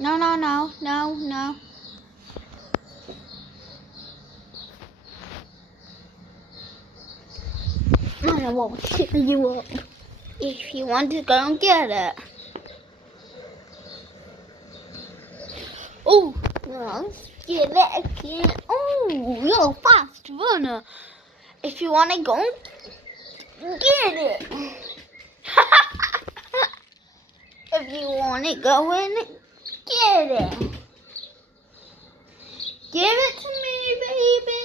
No, no, no, no, no. I won't pick you up. If you want to go and get it. Oh, no, get it again. Oh, you're a fast runner. If you want to go and get it. If you want to go and get it. Give it to me, baby.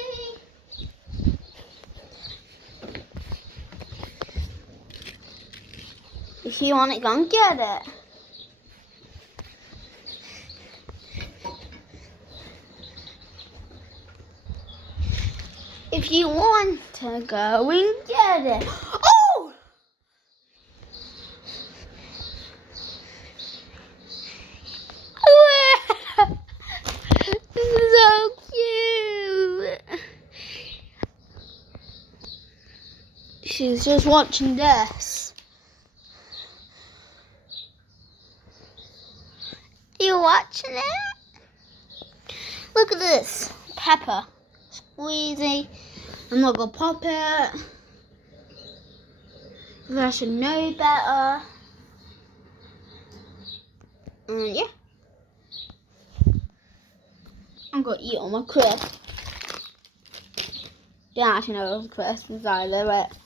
If you want to go and get it. If you want to go and get it. Oh! This is so cute. She's just watching this. Are you watching it? Look at this. Pepper. Squeezy. I'm not gonna pop it. I should know better. And yeah. I'm gonna eat all my crisps. Don't actually know those crisps inside of it.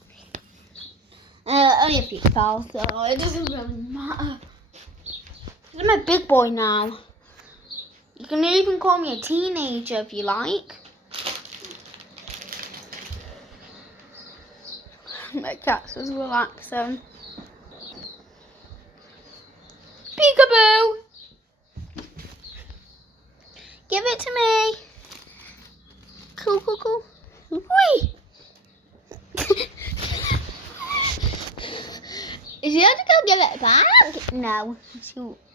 Only a few pounds, so it doesn't really matter. I'm a big boy now. You can even call me a teenager if you like. My cat's just relaxing. Peekaboo! Give it to me. Cool, cool, cool. Whee! Is he going to go give it back? No.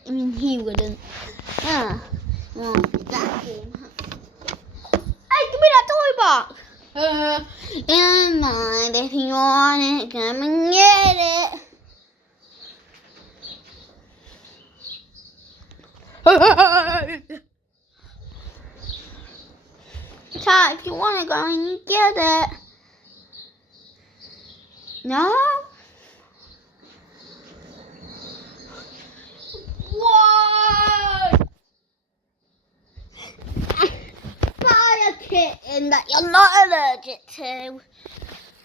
He wouldn't. That game. Hey, give me that toy back. Don't mind if you want it, come and get it. Chat, if you want to go and get it. No? What? Buy a kitten that you're not allergic to.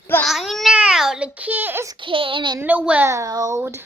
Buy now the cutest kitten in the world.